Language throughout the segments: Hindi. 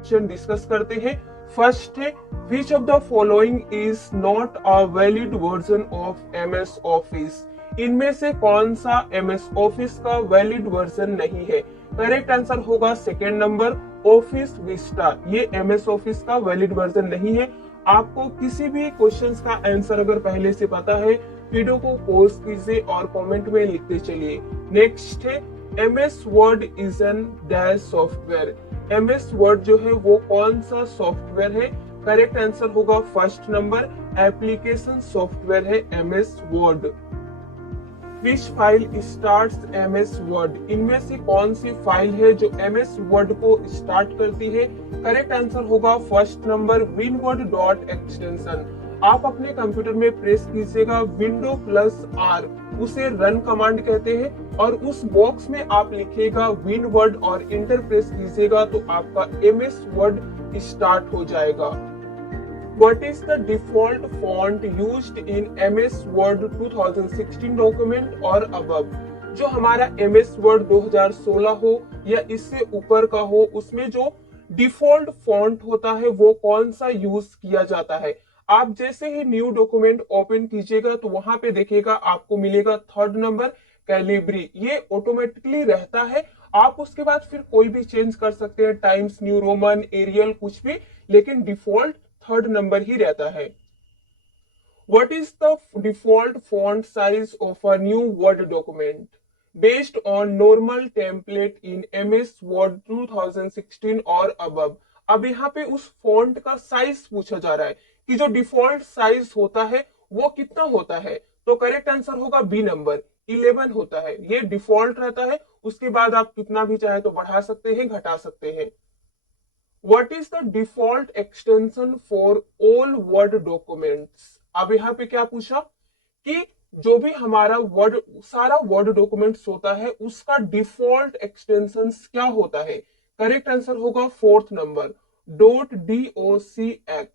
क्वेश्चन डिस्कस करते हैं। फर्स्ट है, which of the following is not a valid version of MS office. इनमें से कौन सा एमएस ऑफिस का वैलिड वर्जन नहीं है। करेक्ट आंसर होगा सेकेंड नंबर, ऑफिस विस्टा। ये एमएस ऑफिस का वैलिड वर्जन नहीं है। आपको किसी भी क्वेश्चंस का आंसर अगर पहले से पता है, वीडियो को पॉज कीजिए और कमेंट में लिखते चलिए। नेक्स्ट है, MS word is an dash software. MS word जो है वो कौन सा सॉफ्टवेयर है। करेक्ट आंसर होगा फर्स्ट नंबर, एप्लीकेशन सॉफ्टवेयर है एमएस वर्ड। विच फाइल स्टार्ट्स एमएस वर्ड। इनमें से कौन सी फाइल है जो एमएस वर्ड को स्टार्ट करती है। करेक्ट आंसर होगा first number, windward dot extension. आप अपने कंप्यूटर में प्रेस कीजिएगा विंडो प्लस आर, उसे रन कमांड कहते हैं, और उस बॉक्स में आप लिखिएगा विनवर्ड और इंटर प्रेस कीजिएगा तो आपका एमएस वर्ड स्टार्ट हो जाएगा। What is the default font used in MS Word 2016 document और above? जो हमारा MS Word 2016 हो या इससे ऊपर का हो, उसमें जो डिफॉल्ट फॉन्ट होता है वो कौन सा यूज किया जाता है। आप जैसे ही न्यू डॉक्यूमेंट ओपन कीजिएगा तो वहां पे देखिएगा आपको मिलेगा थर्ड नंबर कैलिब्री। ये ऑटोमेटिकली रहता है, आप उसके बाद फिर कोई भी चेंज कर सकते हैं, टाइम्स न्यू रोमन एरियल कुछ भी, लेकिन डिफॉल्ट थर्ड नंबर ही रहता है। What is the default font size of a new Word document based on normal template in MS Word 2016 और above? अब यहाँ पे उस फॉन्ट का साइज पूछा जा रहा है कि जो डिफॉल्ट साइज होता है वो कितना होता है। तो करेक्ट आंसर होगा बी नंबर, 11 होता है। ये डिफॉल्ट रहता है, उसके बाद आप कितना भी चाहे तो बढ़ा सकते हैं, घटा सकते हैं। What is the default extension for all Word documents? अब यहाँ पे क्या पूछा कि जो भी हमारा वर्ड, सारा वर्ड डॉक्यूमेंट्स होता है उसका डिफॉल्ट एक्सटेंशन क्या होता है। करेक्ट आंसर होगा fourth number, .docx।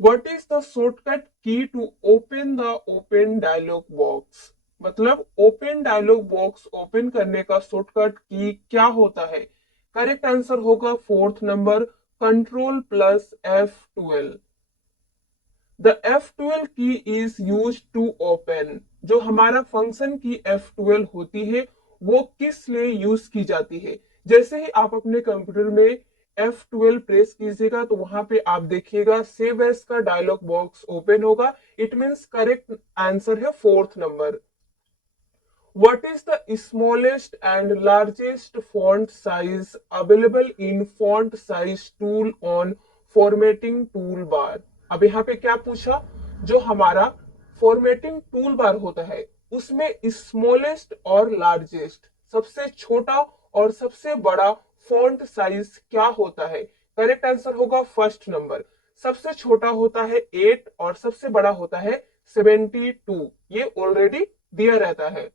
What is the shortcut key to open the open dialog box? मतलब ओपन डायलॉग बॉक्स ओपन करने का शॉर्टकट की क्या होता है। करेक्ट आंसर होगा fourth number, control plus F12। The F12 की इज यूज टू ओपन। जो हमारा फंक्शन की F12 होती है वो किस लिए यूज की जाती है। जैसे ही आप अपने कंप्यूटर में F12 प्रेस कीजिएगा तो वहां पे आप देखिएगा सेव एज का डायलॉग बॉक्स ओपन होगा। इट मींस करेक्ट आंसर है fourth number. What is the smallest and largest font size available in font size tool on formatting toolbar? अब यहाँ पे क्या पूछा, जो हमारा फॉर्मेटिंग टूल बार होता है उसमें स्मॉलेस्ट और लार्जेस्ट, सबसे छोटा और सबसे बड़ा फॉन्ट साइज क्या होता है। करेक्ट आंसर होगा फर्स्ट नंबर, सबसे छोटा होता है 8 और सबसे बड़ा होता है 72। ये ऑलरेडी दिया रहता है।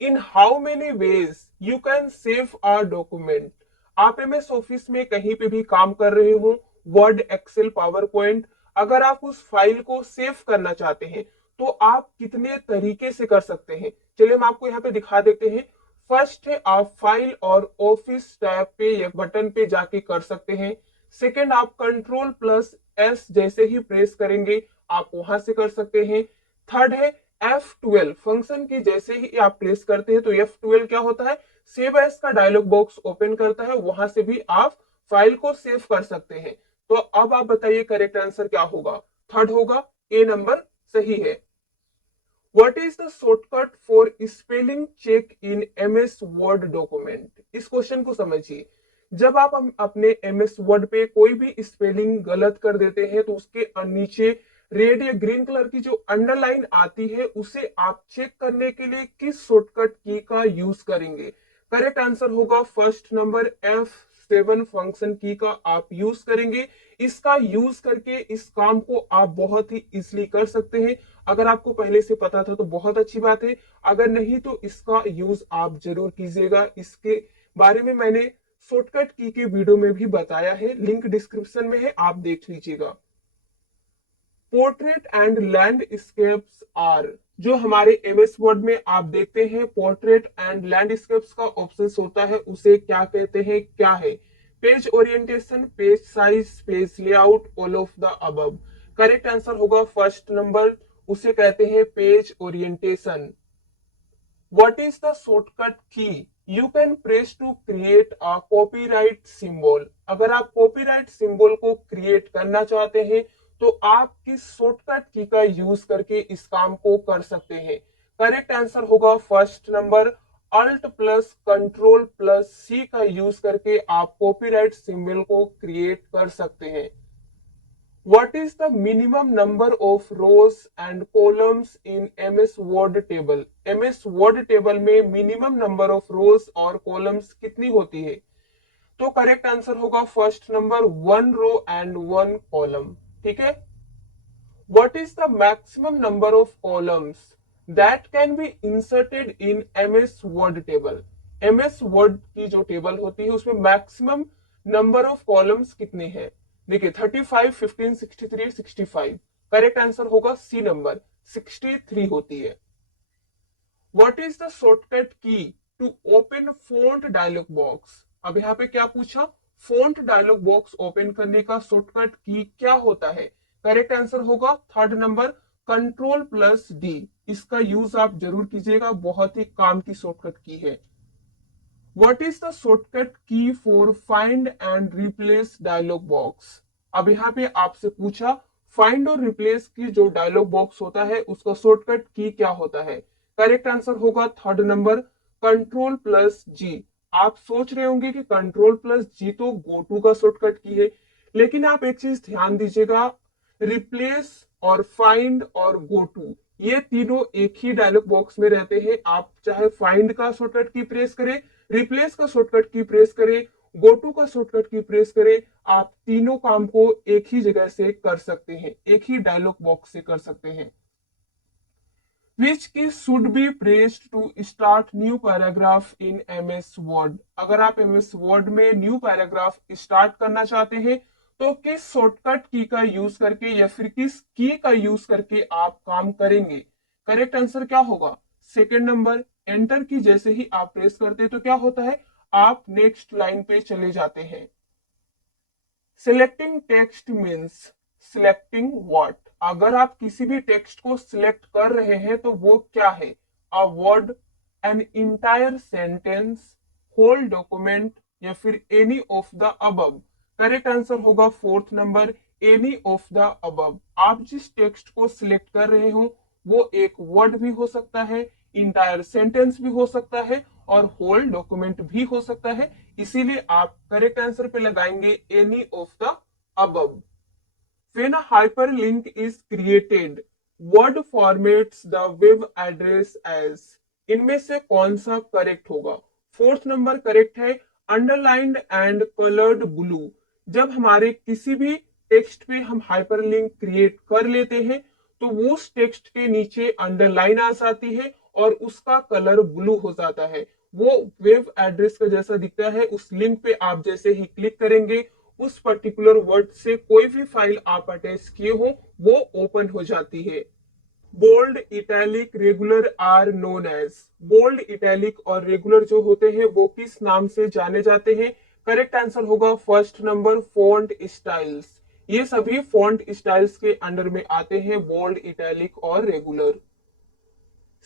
In how many ways you can save a document. आप एमएस ऑफिस में कहीं पे भी काम कर रहे हो, वर्ड, एक्सेल, पावर पॉइंट, अगर आप उस फाइल को सेव करना चाहते हैं तो आप कितने तरीके से कर सकते हैं। चलिए हम आपको यहाँ पे दिखा देते हैं। फर्स्ट है, आप फाइल और ऑफिस टैब पे या बटन पे जाके कर सकते हैं। सेकेंड, आप कंट्रोल प्लस एस जैसे ही प्रेस करेंगे आप वहां से कर सकते हैं। थर्ड है, F12 फंक्शन की जैसे ही आप प्रेस करते हैं तो F12 क्या होता है, सेव एज का डायलॉग बॉक्स ओपन करता है, वहां से भी आप फाइल को सेव कर सकते हैं। तो अब आप बताइए करेक्ट आंसर क्या होगा। थर्ड होगा, ए नंबर सही है। What is the shortcut for spelling check in MS Word document. इस क्वेश्चन को समझिए। जब आप अपने एमएस वर्ड पे कोई भी स्पेलिंग गलत कर देते हैं तो उसके नीचे रेड या ग्रीन कलर की जो अंडरलाइन आती है उसे आप चेक करने के लिए किस शॉर्टकट की का यूज करेंगे। करेक्ट आंसर होगा फर्स्ट नंबर, F7 फंक्शन की का आप यूज करेंगे। इसका यूज करके इस काम को आप बहुत ही इजीली कर सकते हैं। अगर आपको पहले से पता था तो बहुत अच्छी बात है, अगर नहीं तो इसका यूज आप जरूर कीजिएगा। इसके बारे में मैंने शॉर्टकट की के वीडियो में भी बताया है, लिंक डिस्क्रिप्शन में है, आप देख लीजिएगा। पोर्ट्रेट एंड लैंडस्केप्स आर, जो हमारे एमएस वर्ड में आप देखते हैं पोर्ट्रेट एंड लैंडस्केप्स का ऑप्शन होता है, उसे क्या कहते हैं, क्या है। Page orientation, page size, page layout, all of the above. Correct answer होगा फर्स्ट नंबर, उसे कहते हैं page orientation. What is the shortcut key you can press to create a copyright symbol? अगर आप copyright symbol को create करना चाहते हैं तो आप किस shortcut की का यूज करके इस काम को कर सकते हैं? करेक्ट आंसर होगा first number, Alt plus control plus C का यूज करके आप copyright symbol को create कर सकते हैं। What is the minimum number of rows and columns in MS Word table? MS Word table में minimum number of rows और columns कितनी होती है? तो करेक्ट आंसर होगा first number, 1 row and 1 column। ठीक है। What is the maximum number of columns that can be inserted in MS Word table? MS Word की जो टेबल होती है उसमें मैक्सिमम नंबर ऑफ कॉलम्स कितने हैं? देखिए 35, 15, 63, 65। करेक्ट आंसर होगा सी नंबर, 63 होती है। What is the shortcut key to open font dialog box? अब यहाँ पे क्या पूछा, फॉन्ट डायलॉग बॉक्स ओपन करने का शॉर्टकट की क्या होता है? करेक्ट आंसर होगा third number, control plus D. इसका यूज आप जरूर कीजिएगा, बहुत ही काम की शॉर्टकट की है। What is the shortcut key for find and replace dialog box? अब यहाँ पे आपसे पूछा फाइंड और रिप्लेस की जो डायलॉग बॉक्स होता है उसका शॉर्टकट की क्या होता है? करेक्ट आंसर होगा थर्ड नंबर, कंट्रोल प्लस जी। आप सोच रहे होंगे कि कंट्रोल प्लस जी तो गो टू का शॉर्टकट की है, लेकिन आप एक चीज ध्यान दीजिएगा, रिप्लेस और फाइंड और गो टू ये तीनों एक ही डायलॉग बॉक्स में रहते हैं। आप चाहे फाइंड का शॉर्टकट की प्रेस करें, रिप्लेस का शॉर्टकट की प्रेस करें, गो टू का शॉर्टकट की प्रेस करें, आप तीनों काम को एक ही जगह से कर सकते हैं, एक ही डायलॉग बॉक्स से कर सकते हैं। Which key should be pressed to start new paragraph in MS Word? अगर आप MS Word में न्यू पैराग्राफ स्टार्ट करना चाहते हैं तो किस शॉर्टकट की का यूज करके या फिर किस की का यूज करके आप काम करेंगे? करेक्ट आंसर क्या होगा? सेकेंड नंबर, एंटर की जैसे ही आप प्रेस करते हैं तो क्या होता है, आप नेक्स्ट लाइन पे चले जाते हैं। Selecting text means selecting what? अगर आप किसी भी टेक्स्ट को सिलेक्ट कर रहे हैं तो वो क्या है? A word, an entire sentence, whole document या फिर any of the above. Correct answer होगा fourth number, any of the above. आप जिस टेक्स्ट को सिलेक्ट कर रहे हो वो एक वर्ड भी हो सकता है, इंटायर सेंटेंस भी हो सकता है और होल डॉक्यूमेंट भी हो सकता है, इसीलिए आप करेक्ट आंसर पे लगाएंगे any of the above. When a hyperlink is created, Word formats the web address as? इनमें से कौन सा करेक्ट होगा? फोर्थ नंबर करेक्ट है, अंडरलाइंड एंड कलर्ड ब्लू। जब हमारे किसी भी टेक्स्ट पे हम हाइपरलिंक क्रिएट कर लेते हैं तो वो उस टेक्स्ट के नीचे अंडरलाइन आ जाती है और उसका कलर ब्लू हो जाता है। वो वेब एड्रेस का जैसा दिखता है। उस लिंक पे आप जैसे ही क्लिक करेंगे उस पर्टिकुलर वर्ड से कोई भी फाइल आप अटैच किए हो वो ओपन हो जाती है। Bold, italic, regular are known as? Bold, italic और रेगुलर जो होते हैं वो किस नाम से जाने जाते हैं? करेक्ट आंसर होगा फर्स्ट नंबर, फॉन्ट स्टाइल्स। ये सभी फॉन्ट स्टाइल्स के अंडर में आते हैं, बोल्ड, इटैलिक और regular.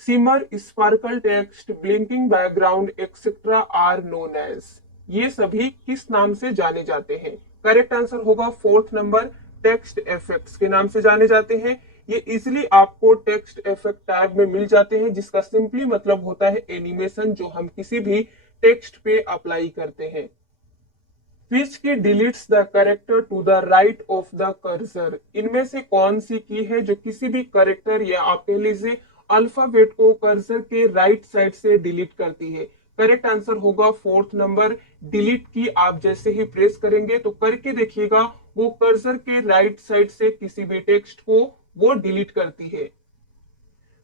Shimmer, sparkle text, blinking background etcetera are known as? ये सभी किस नाम से जाने जाते हैं? करेक्ट आंसर होगा फोर्थ नंबर, टेक्स्ट इफेक्ट्स के नाम से जाने जाते हैं। ये इजिली आपको टेक्स्ट इफेक्ट टैब में मिल जाते हैं जिसका सिंपली मतलब होता है एनिमेशन, जो हम किसी भी टेक्स्ट पे अप्लाई करते हैं। Which key deletes the character to the right of the cursor? इनमें से कौन सी की है जो किसी भी करेक्टर या आप कह लीजिए अल्फाबेट को कर्सर के राइट साइड से डिलीट करती है? करेक्ट आंसर होगा फोर्थ नंबर, डिलीट की आप जैसे ही प्रेस करेंगे तो करके देखिएगा वो कर्सर के राइट साइड से किसी भी टेक्स्ट को वो डिलीट करती है।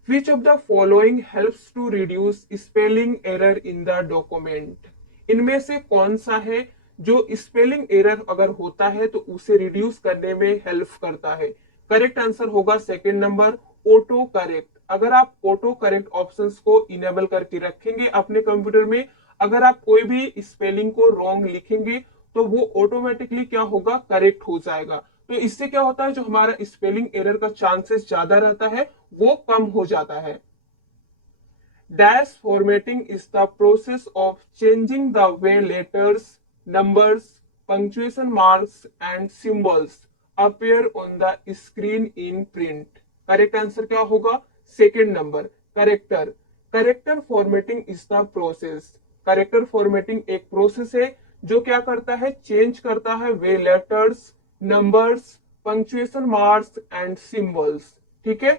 Which of the following helps to reduce spelling error in the document? इनमें से कौन सा है जो स्पेलिंग एरर अगर होता है तो उसे रिड्यूस करने में हेल्प करता है? करेक्ट आंसर होगा सेकंड नंबर, ऑटो करेक्ट। अगर आप ऑटो करेक्ट ऑप्शंस को इनेबल करके रखेंगे अपने कंप्यूटर में, अगर आप कोई भी स्पेलिंग को रॉन्ग लिखेंगे तो वो ऑटोमेटिकली क्या होगा, करेक्ट हो जाएगा। तो इससे क्या होता है, जो हमारा स्पेलिंग एरर का चांसेस ज्यादा रहता है वो कम हो जाता है। Dash formatting is the process of changing the way letters, numbers, punctuation marks and symbols appear on the screen in print। Correct answer क्या होगा, second number, character. Character formatting is the process. Character formatting एक प्रोसेस है जो क्या करता है, चेंज करता है way letters, numbers, punctuation marks and symbols. ठीक है।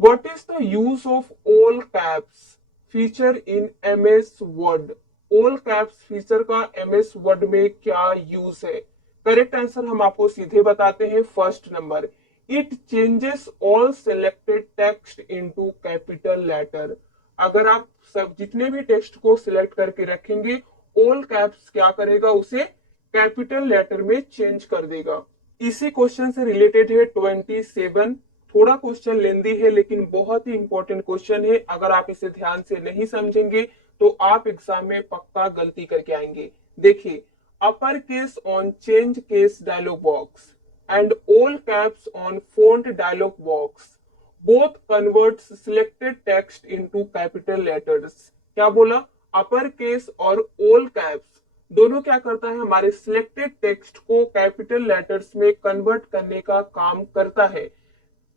What is the use of all caps feature in MS Word. All caps feature का एमएस वर्ड में क्या यूज है। करेक्ट आंसर हम आपको सीधे बताते हैं, first number, it changes all selected text into capital letter. अगर आप सब जितने भी टेक्स्ट को सिलेक्ट करके रखेंगे, ऑल कैप्स क्या करेगा, उसे कैपिटल लेटर में चेंज कर देगा। इसी क्वेश्चन से रिलेटेड है 27। थोड़ा क्वेश्चन लेंदी है लेकिन बहुत ही इंपॉर्टेंट क्वेश्चन है। अगर आप इसे ध्यान से नहीं समझेंगे तो आप एग्जाम में पक्का गलती करके आएंगे। देखिए, upper case on change case dialog box and all caps on font dialog box both converts selected text into capital letters. क्या बोला, अपर केस और ऑल कैप्स दोनों क्या करता है, हमारे सिलेक्टेड टेक्स्ट को कैपिटल लेटर्स में कन्वर्ट करने का काम करता है।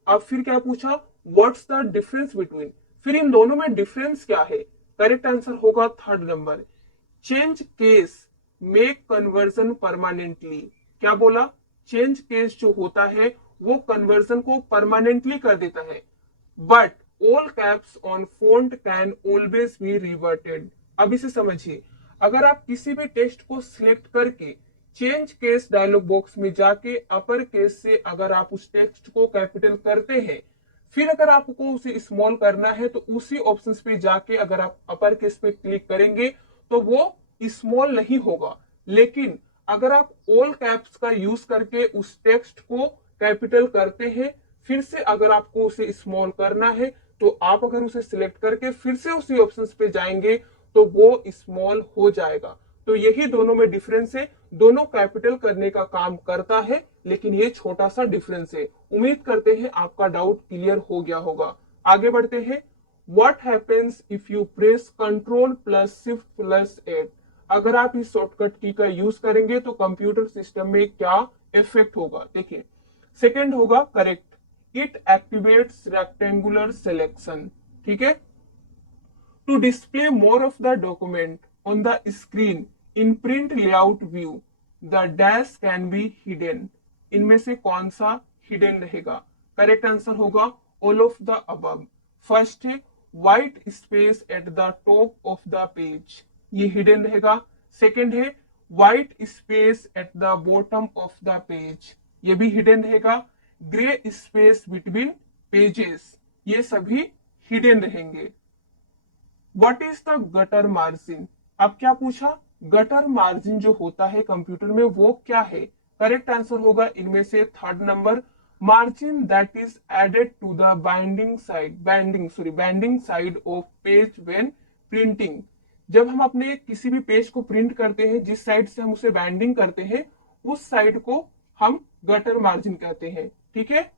अब फिर क्या पूछा, व्हाट्स द डिफरेंस बिटवीन, फिर इन दोनों में डिफरेंस क्या है। करेक्ट आंसर होगा third number, change case make conversion permanently. क्या बोला, चेंज केस जो होता है वो कन्वर्जन को परमानेंटली कर देता है, but all caps on font can always be reverted. अब इसे समझिए, अगर आप किसी भी टेक्स्ट को सिलेक्ट करके चेंज केस डायलॉग बॉक्स में जाके अपर केस से अगर आप उस टेक्स्ट को कैपिटल करते हैं, फिर अगर आपको उसे स्मॉल करना है तो उसी ऑप्शन पे जाके अगर आप अपर केस पे क्लिक करेंगे तो वो स्मॉल नहीं होगा। लेकिन अगर आप ऑल कैप्स का यूज करके उस टेक्स्ट को कैपिटल करते हैं, फिर से अगर आपको उसे स्मॉल करना है तो आप अगर उसे सिलेक्ट करके फिर से उसी ऑप्शन पे जाएंगे तो वो स्मॉल हो जाएगा। तो यही दोनों में डिफरेंस है, दोनों कैपिटल करने का काम करता है लेकिन ये छोटा सा डिफरेंस है। उम्मीद करते हैं आपका डाउट क्लियर हो गया होगा। आगे बढ़ते हैं, what happens if you press control plus shift plus 8। अगर आप इस शॉर्टकट की का यूज करेंगे तो कंप्यूटर सिस्टम में क्या इफेक्ट होगा। देखिए, सेकेंड होगा correct, it activates rectangular selection. ठीक है। To display more of the document on the screen in print layout view, the dash can be hidden। इनमें से कौन सा हिडन रहेगा। करेक्ट आंसर होगा all of the above. First है white space at the top of the page, ये हिडन रहेगा। सेकंड है white space at the bottom of the page, ये भी हिडन रहेगा। ग्रे स्पेस बिटवीन पेजेस, ये सभी हिडन रहेंगे। What is the gutter margin. अब क्या पूछा, गटर मार्जिन जो होता है कंप्यूटर में वो क्या है। करेक्ट आंसर होगा इनमें से third number, margin that is added to the binding side of page when printing. जब हम अपने किसी भी पेज को प्रिंट करते हैं, जिस साइड से हम उसे बाइंडिंग करते हैं उस साइड को हम गटर मार्जिन कहते हैं। ठीक है।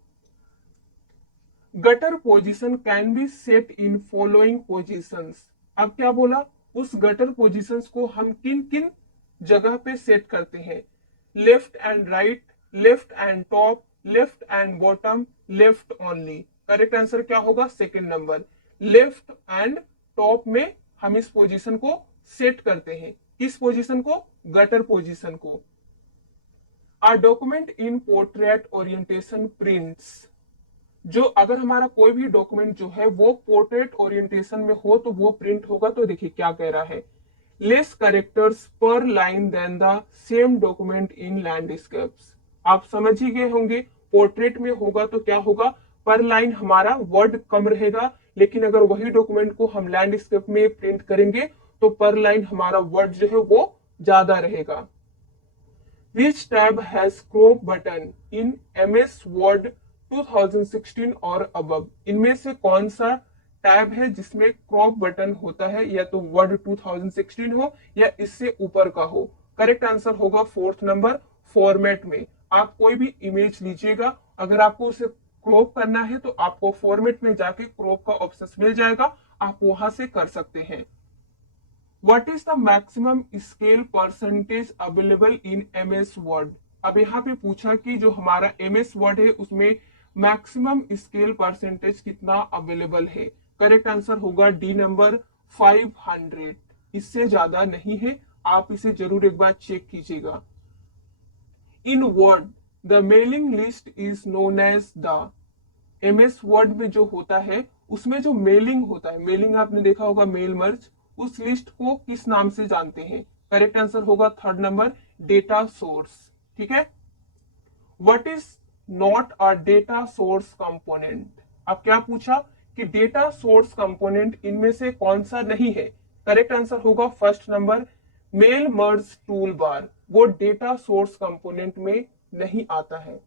Gutter position can be set in following positions. अब क्या बोला, उस गटर पोजीशंस को हम किन किन जगह पे सेट करते हैं, left and right, left and top, left and bottom, left only. Correct answer क्या होगा, second number, left and top में हम इस पोजीशन को सेट करते हैं। किस पोजीशन को, गटर पोजीशन को। A document in portrait orientation prints, जो अगर हमारा कोई भी डॉक्यूमेंट जो है वो पोर्ट्रेट ओरिएंटेशन में हो तो वो प्रिंट होगा। तो देखिए क्या कह रहा है, less characters per line than the same document in landscapes. आप समझ ही गए होंगे, पोर्ट्रेट में होगा तो क्या होगा, पर लाइन हमारा वर्ड कम रहेगा, लेकिन अगर वही डॉक्यूमेंट को हम लैंडस्केप में प्रिंट करेंगे तो पर लाइन हमारा वर्ड जो है वो ज्यादा रहेगा। विच tab has crop button in MS word 2016 और अबव। इनमें से कौन सा टैब है जिसमें क्रॉप बटन होता है, या तो वर्ड 2016 हो या इससे ऊपर का हो। करेक्ट आंसर होगा फोर्थ नंबर फॉर्मेट में। आप कोई भी इमेज लीजिएगा, अगर आपको उसे क्रॉप करना है तो आपको फॉर्मेट में जाके क्रॉप का ऑप्शन मिल जाएगा, आप वहां से कर सकते हैं। What is the maximum scale percentage available in MS word. अब यहाँ पे पूछा कि जो हमारा एमएस वर्ड है उसमें मैक्सिमम स्केल परसेंटेज कितना अवेलेबल है। करेक्ट आंसर होगा डी नंबर 500। इससे ज्यादा नहीं है, आप इसे जरूर एक बार चेक कीजिएगा। In Word the mailing list is known as the. MS Word में जो होता है उसमें जो मेलिंग होता है, मेलिंग आपने देखा होगा मेल मर्ज, उस लिस्ट को किस नाम से जानते हैं। करेक्ट आंसर होगा थर्ड नंबर डेटा सोर्स। ठीक है। What is not a data source component. अब क्या पूछा कि डेटा सोर्स कंपोनेंट इनमें से कौन सा नहीं है। करेक्ट आंसर होगा first number mail merge tool bar, वो डेटा सोर्स कंपोनेंट में नहीं आता है।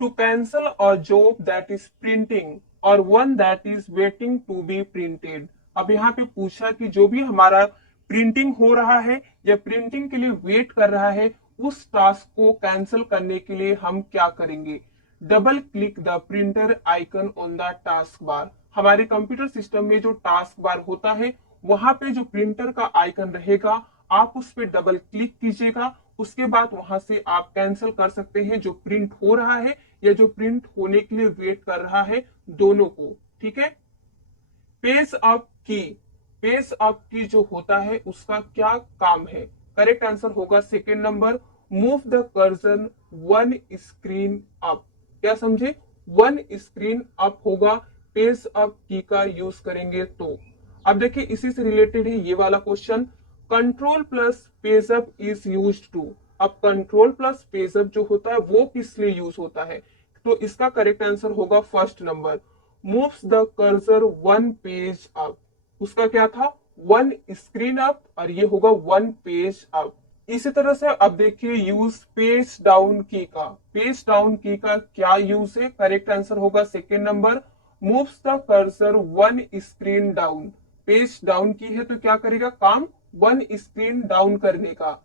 To cancel a job that is printing or one that is waiting to be printed। अब यहाँ पे पूछा कि जो भी हमारा प्रिंटिंग हो रहा है या प्रिंटिंग के लिए वेट कर रहा है, उस टास्क को कैंसिल करने के लिए हम क्या करेंगे। Double click the printer icon on the task bar. हमारे कंप्यूटर सिस्टम में जो टास्क बार होता है वहां पे जो प्रिंटर का आइकन रहेगा, आप उस पर डबल क्लिक कीजिएगा। उसके बाद वहां से आप कैंसिल कर सकते हैं जो प्रिंट हो रहा है या जो प्रिंट होने के लिए वेट कर रहा है, दोनों को। ठीक है। पेज अप की, पेज अप की जो होता है उसका क्या काम है। करेक्ट आंसर होगा second number move the cursor one screen up. क्या समझे, वन स्क्रीन अप होगा पेज अप की का यूज करेंगे तो। अब देखिए इसी से रिलेटेड है ये वाला question, control plus page up is use to. अब कंट्रोल प्लस पेज अप जो होता है वो किस लिए यूज होता है, तो इसका करेक्ट आंसर होगा first number moves the cursor one page up. उसका क्या था, वन स्क्रीन अप, और ये होगा वन पेज अप। इसी तरह से अब देखिए यूज पेज डाउन की का, पेज डाउन की का क्या यूज है। करेक्ट आंसर होगा second number moves the cursor one screen down. Page down की है तो क्या करेगा काम, वन स्क्रीन डाउन करने का।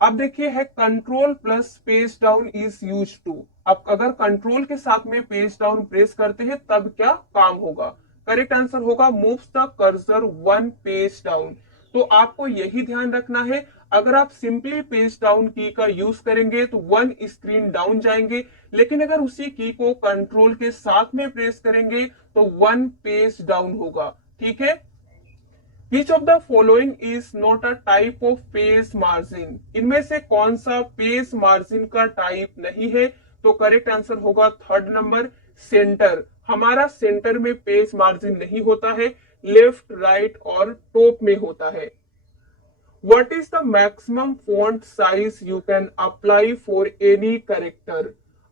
अब देखिए है control plus page down is use to. अब अगर कंट्रोल के साथ में पेज डाउन प्रेस करते हैं तब क्या काम होगा। करेक्ट आंसर होगा moves the cursor one page down. तो आपको यही ध्यान रखना है, अगर आप सिंपली पेज डाउन की का यूज करेंगे तो वन स्क्रीन डाउन जाएंगे, लेकिन अगर उसी की को कंट्रोल के साथ में प्रेस करेंगे तो वन पेज डाउन होगा। ठीक है। Which of the following is not a type of page margin. इनमें से कौन सा पेज मार्जिन का टाइप नहीं है, तो करेक्ट आंसर होगा थर्ड नंबर सेंटर। हमारा सेंटर में पेज मार्जिन नहीं होता है, लेफ्ट राइट और टॉप में होता है। What is the maximum font size you can apply for any character।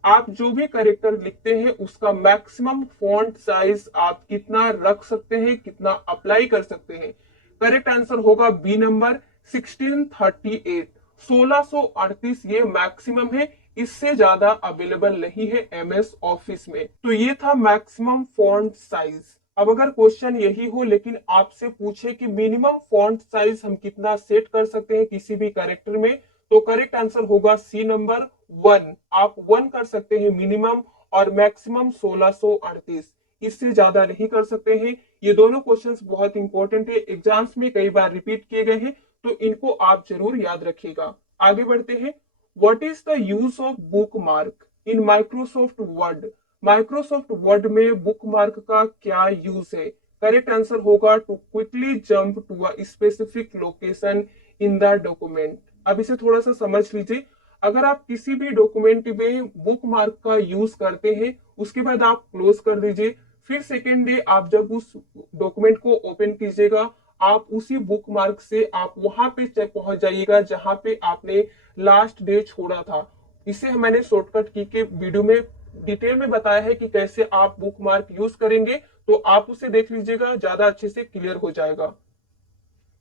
आप जो भी करेक्टर लिखते हैं उसका मैक्सिमम फॉन्ट साइज आप कितना रख सकते हैं, कितना अप्लाई कर सकते हैं। करेक्ट आंसर होगा बी नंबर 1638। 1638 ये मैक्सिमम है, इससे ज्यादा अवेलेबल नहीं है एमएस ऑफिस में। तो ये था मैक्सिमम फॉन्ट साइज। अब अगर क्वेश्चन यही हो लेकिन आपसे पूछे कि मिनिमम फॉन्ट साइज हम कितना सेट कर सकते हैं किसी भी कैरेक्टर में, तो करेक्ट आंसर होगा सी नंबर 1। आप 1 कर सकते हैं मिनिमम, और मैक्सिमम 1638, इससे ज्यादा नहीं कर सकते हैं। ये दोनों क्वेश्चंस बहुत इंपॉर्टेंट है, एग्जाम्स में कई बार रिपीट किए गए हैं, तो इनको आप जरूर याद रखिएगा। आगे बढ़ते हैं। What is the use of bookmark in Microsoft Word. Microsoft Word में बुक मार्क का क्या यूज है। करेक्ट आंसर होगा to quickly jump to a specific location in the document. अब इसे थोड़ा सा समझ लीजिए, अगर आप किसी भी डॉक्यूमेंट में बुक मार्क का यूज करते हैं, उसके बाद आप क्लोज कर दीजिए, फिर सेकेंड डे आप जब उस डॉक्यूमेंट को ओपन कीजिएगा, आप उसी बुक मार्क से आप वहां पे पहुंच जाइएगा जहां पे आपने लास्ट डे छोड़ा था। इसे मैंने शॉर्टकट की के वीडियो में डिटेल में बताया है कि कैसे आप बुक मार्क यूज करेंगे, तो आप उसे देख लीजिएगा, ज्यादा अच्छे से क्लियर हो जाएगा।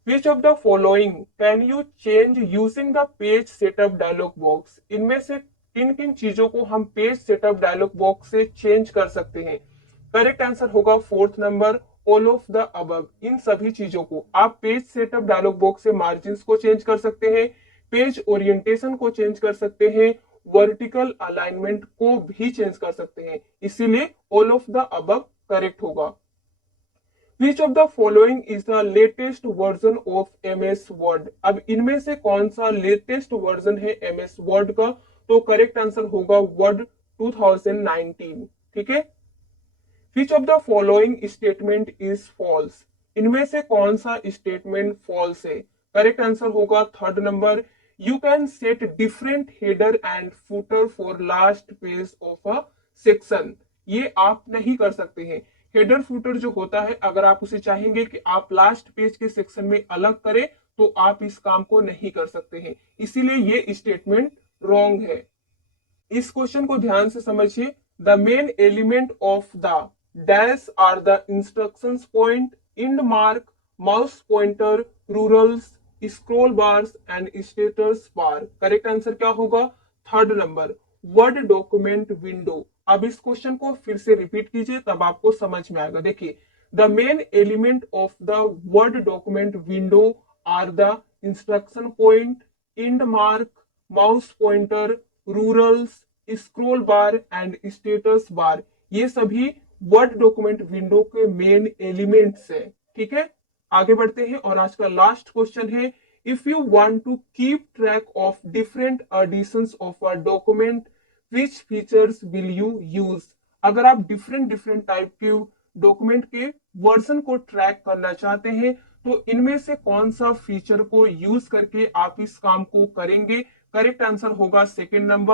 Which of the following can you change using the page setup dialog box। इनमें से किन किन चीजों को हम पेज सेटअप डायलॉग बॉक्स से चेंज कर सकते हैं। करेक्ट आंसर होगा fourth number all of the above. इन सभी चीजों को आप पेज सेटअप डायलॉग बॉक्स से मार्जिन को चेंज कर सकते हैं, पेज ओरिएंटेशन को चेंज कर सकते हैं, वर्टिकल अलाइनमेंट को भी चेंज कर सकते हैं, इसीलिए all of the above correct होगा। Which of the following is the latest version of MS Word. अब इनमें से कौन सा लेटेस्ट वर्जन है MS वर्ड का, तो करेक्ट आंसर होगा वर्ड 2019। ठीक है। Which of the following statement is false. इनमें से कौन सा स्टेटमेंट फॉल्स है, करेक्ट आंसर होगा third number, you can set different header and footer for last page of a section. ये आप नहीं कर सकते हैं। हेडर फुटर जो होता है, अगर आप उसे चाहेंगे कि आप लास्ट पेज के सेक्शन में अलग करें, तो आप इस काम को नहीं कर सकते हैं, इसीलिए ये स्टेटमेंट रॉन्ग है। इस क्वेश्चन को ध्यान से समझिए। The main element of the dash are the instructions point, end mark, mouse pointer, rulers, scroll bars and status bar. Correct answer क्या होगा, third number, word document window. अब इस क्वेश्चन को फिर से रिपीट कीजिए, तब आपको समझ में आएगा। देखिए, the main element of the word document window are the instruction point, end mark, mouse pointer, rulers, scroll bar and status bar. ये सभी वर्ड डॉक्यूमेंट विंडो के मेन एलिमेंट्स है। ठीक है, आगे बढ़ते हैं और आज का लास्ट क्वेश्चन है, if you want to keep track of different editions of a document, which features will you use. अगर आप डिफरेंट डिफरेंट टाइप के डॉक्यूमेंट के वर्जन को ट्रैक करना चाहते हैं, तो इनमें से कौन सा फीचर को यूज करके आप इस काम को करेंगे। करेक्ट आंसर होगा सेकेंड नंबर,